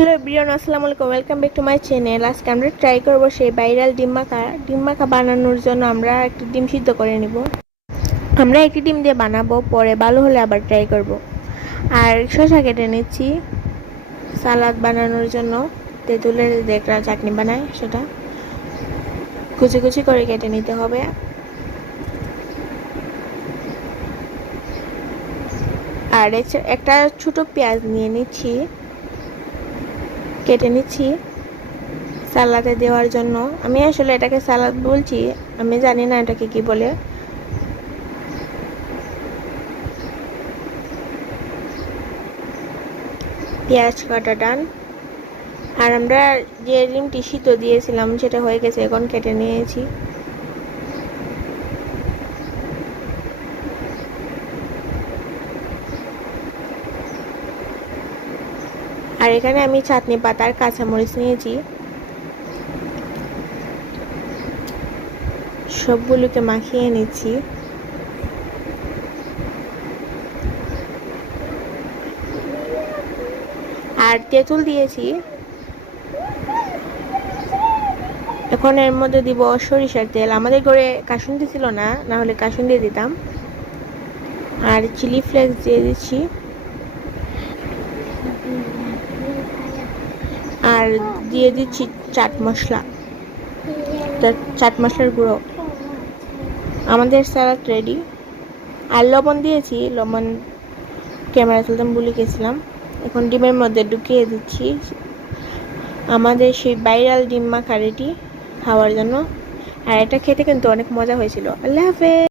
Hello everyone, আসসালামু আলাইকুম। Welcome back to my channel. আজকে আমরা ট্রাই করবো সেই ভাইরাল ডিম মাখা বানানোর জন্য আমরা একটি ডিম সিদ্ধ করে নিব। আমরা একটি ডিম দিয়ে বানাবো, পরে ভালো হলে আবার ট্রাই করব। আর শসা কেটে নিচ্ছি সালাদ বানানোর জন্য। তেঁতুলের যে একটা চাটনি বানায় সেটা কুচি কুচি করে কেটে নিতে হবে। আর একটা ছোট পেঁয়াজ নিয়ে নিচ্ছি, কেটে নিচ্ছি সালাদে দেওয়ার জন্য। আমি আসলে এটাকে সালাদ বলছি, আমি জানি না এটাকে কি বলে। পেঁয়াজ কাটা ডান। আর আমরা যে ডিমটি সিদ্ধ দিয়েছিলাম সেটা হয়ে গেছে, এখন কেটে নিয়েছি। আর এখানে আমি চাটনি পাতার কাঁচামরিচ নিয়েছি, সবগুলোকে মাখিয়ে নিচ্ছি। আর তেঁতুল দিয়েছি। এখন এর মধ্যে দিব সরিষার তেল। আমাদের ঘরে কাসুন্দি ছিল না, না হলে কাসুন্দি দিতাম। আর চিলি ফ্লেক্স দিয়ে দিচ্ছি, আর দিয়ে দিচ্ছি চাট মশলার গুঁড়ো। আমাদের স্যালাড রেডি। আর লবণ দিয়েছি, লবণ ক্যামেরা তুলতে ভুলে গেছিলাম। এখন ডিমের মধ্যে ঢুকিয়ে দিচ্ছি আমাদের সেই ভাইরাল ডিম মাখা রেডি খাওয়ার জন্য। আর এটা খেতে কিন্তু অনেক মজা হয়েছিল। আল্লাহ হাফেজ।